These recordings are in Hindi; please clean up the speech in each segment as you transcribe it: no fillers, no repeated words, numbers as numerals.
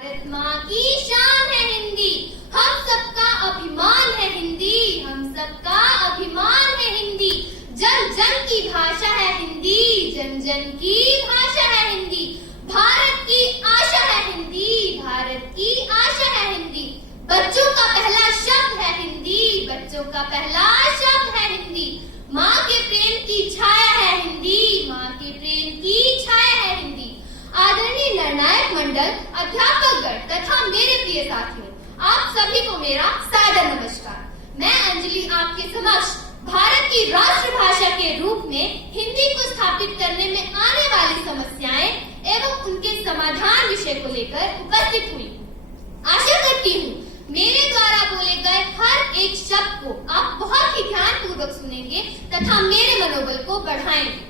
भारत माँ की शान है हिंदी, हम सबका अभिमान है हिंदी, हम सबका अभिमान है हिंदी। जन जन की भाषा है हिंदी, जन जन की भाषा है हिंदी। भारत की आशा है हिंदी, भारत की आशा है हिंदी। बच्चों का पहला शब्द है हिंदी, बच्चों का पहला शब्द है हिंदी। माँ के प्रेम की छाया है हिंदी, माँ के प्रेम की छाया है हिंदी। आदरणीय निर्णायक मंडल, अध्यापकगण तथा मेरे प्रिय साथियों, आप सभी को मेरा सादर नमस्कार। मैं अंजलि आपके समक्ष भारत की राष्ट्रभाषा के रूप में हिंदी को स्थापित करने में आने वाली समस्याएं एवं उनके समाधान विषय को लेकर उपस्थित हुई। आशा करती हूँ मेरे द्वारा बोले गए हर एक शब्द को आप बहुत ही ध्यान पूर्वक सुनेंगे तथा मेरे मनोबल को बढ़ाएंगे।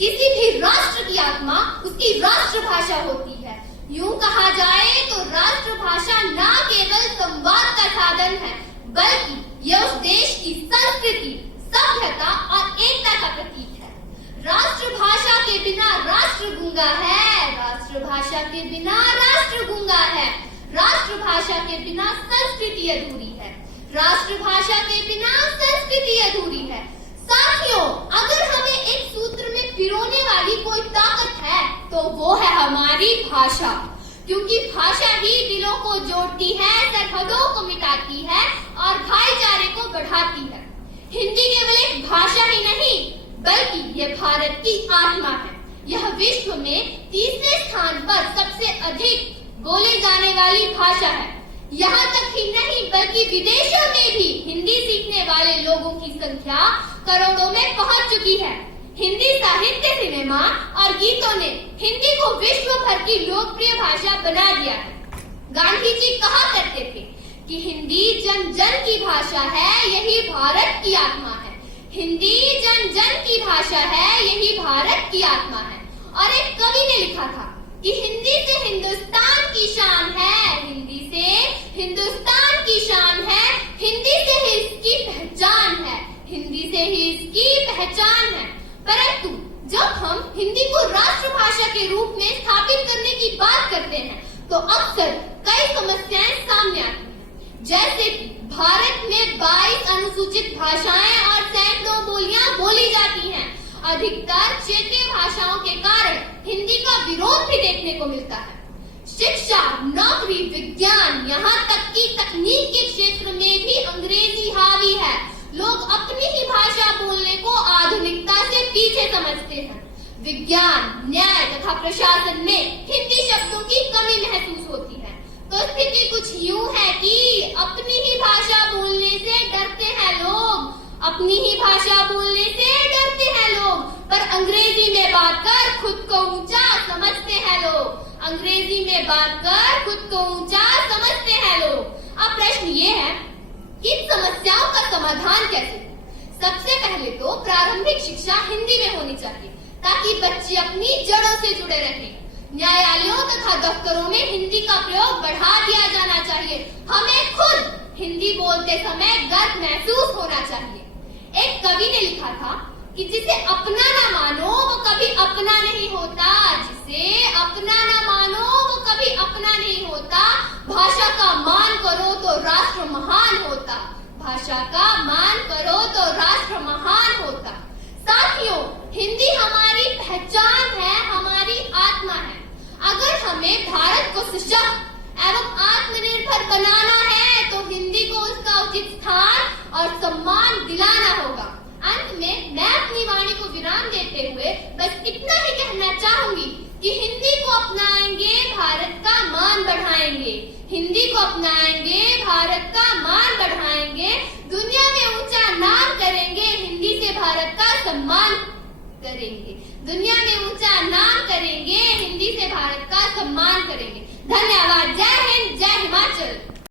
किसी भी राष्ट्र की आत्मा उसकी राष्ट्रभाषा होती है। यूं कहा जाए तो राष्ट्रभाषा न केवल संवाद का साधन है, बल्कि यह उस देश की संस्कृति, सभ्यता और एकता का प्रतीक है। राष्ट्रभाषा के बिना राष्ट्र गूंगा है, राष्ट्रभाषा के बिना राष्ट्र गूंगा है। राष्ट्रभाषा के बिना संस्कृति अधूरी है, राष्ट्रभाषा के बिना संस्कृति अधूरी है। साथियों, अगर हमें एक सूत्र में पिरोने वाली कोई ताकत है तो वो है हमारी भाषा, क्योंकि भाषा ही दिलों को जोड़ती है, सरहदों को मिटाती है और भाईचारे को बढ़ाती है। हिंदी केवल एक भाषा ही नहीं, बल्कि ये भारत की आत्मा है। यह विश्व में तीसरे स्थान पर सबसे अधिक बोले जाने वाली भाषा है। यहाँ तक ही नहीं बल्कि विदेशों में भी हिंदी सीखने वाले लोगों की संख्या करोड़ों में पहुंच चुकी है। हिंदी साहित्य, सिनेमा और गीतों ने हिंदी को विश्व भर की लोकप्रिय भाषा बना दिया है। गांधी जी कहा करते थे कि हिंदी जन जन की भाषा है, यही भारत की आत्मा है। हिंदी जन जन की भाषा है, यही भारत की आत्मा है। और एक कवि ने लिखा था कि हिंदी से हिंदुस्तान की शान है, हिंदी से हिंदुस्तान की शान है, हिंदी से ही इसकी पहचान है, हिंदी से ही इसकी पहचान है। परंतु जब हम हिंदी को राष्ट्रभाषा के रूप में स्थापित करने की बात करते हैं तो अक्सर कई समस्याएं सामने आती हैं। जैसे कि भारत में 22 अनुसूचित भाषाएं और सैकड़ों बोलियां बोली जाती हैं। अधिकतर क्षेत्रीय भाषाओं के कारण हिंदी का विरोध भी देखने को मिलता है। शिक्षा, नौकरी, विज्ञान, यहाँ तक कि तकनीक के क्षेत्र में भी अंग्रेजी हावी है। लोग अपनी ही भाषा बोलने को आधुनिकता से पीछे समझते हैं। विज्ञान, न्याय तथा प्रशासन में हिंदी शब्दों की कमी महसूस होती है। तो स्थिति कुछ यूं है कि अपनी ही भाषा बोलने से डरते हैं लोग, अपनी ही भाषा बोलने से डरते हैं लोग, पर अंग्रेजी में बात कर खुद को ऊंचा समझते हैं लोग, अंग्रेजी में बात कर खुद को ऊंचा समझते हैं लोग। अब प्रश्न ये है कि इन समस्याओं का समाधान कैसे? सबसे पहले तो प्रारंभिक शिक्षा हिंदी में होनी चाहिए ताकि बच्चे अपनी जड़ों से जुड़े रहें। न्यायालयों तथा दफ्तरों में हिंदी का प्रयोग बढ़ा दिया जाना चाहिए। हमें खुद हिंदी बोलते समय गर्व महसूस होना चाहिए। एक कवि ने लिखा था कि जिसे अपना न मानो वो कभी अपना नहीं होता, जिसे अपना न मानो वो कभी अपना नहीं होता। भाषा का मान करो तो राष्ट्र महान होता, भाषा का मान करो तो राष्ट्र महान होता। साथियों, हिंदी हमारी पहचान है, हमारी आत्मा है। अगर हमें भारत को सशक्त एवं आत्मनिर्भर बनाना है तो हिंदी को उसका उचित स्थान और सम्मान दिलाना होगा। अंत में मैं अपनी वाणी को विराम देते हुए बस इतना ही कहना चाहूंगी कि हिंदी को अपनाएंगे, भारत का मान बढ़ाएंगे। हिंदी को अपनाएंगे, भारत का मान बढ़ाएंगे, दुनिया में ऊंचा नाम करेंगे, हिंदी से भारत का सम्मान करेंगे, दुनिया में ऊंचा नाम करेंगे, हिंदी से भारत का सम्मान करेंगे। धन्यवाद। जय हिंद, जय हिमाचल।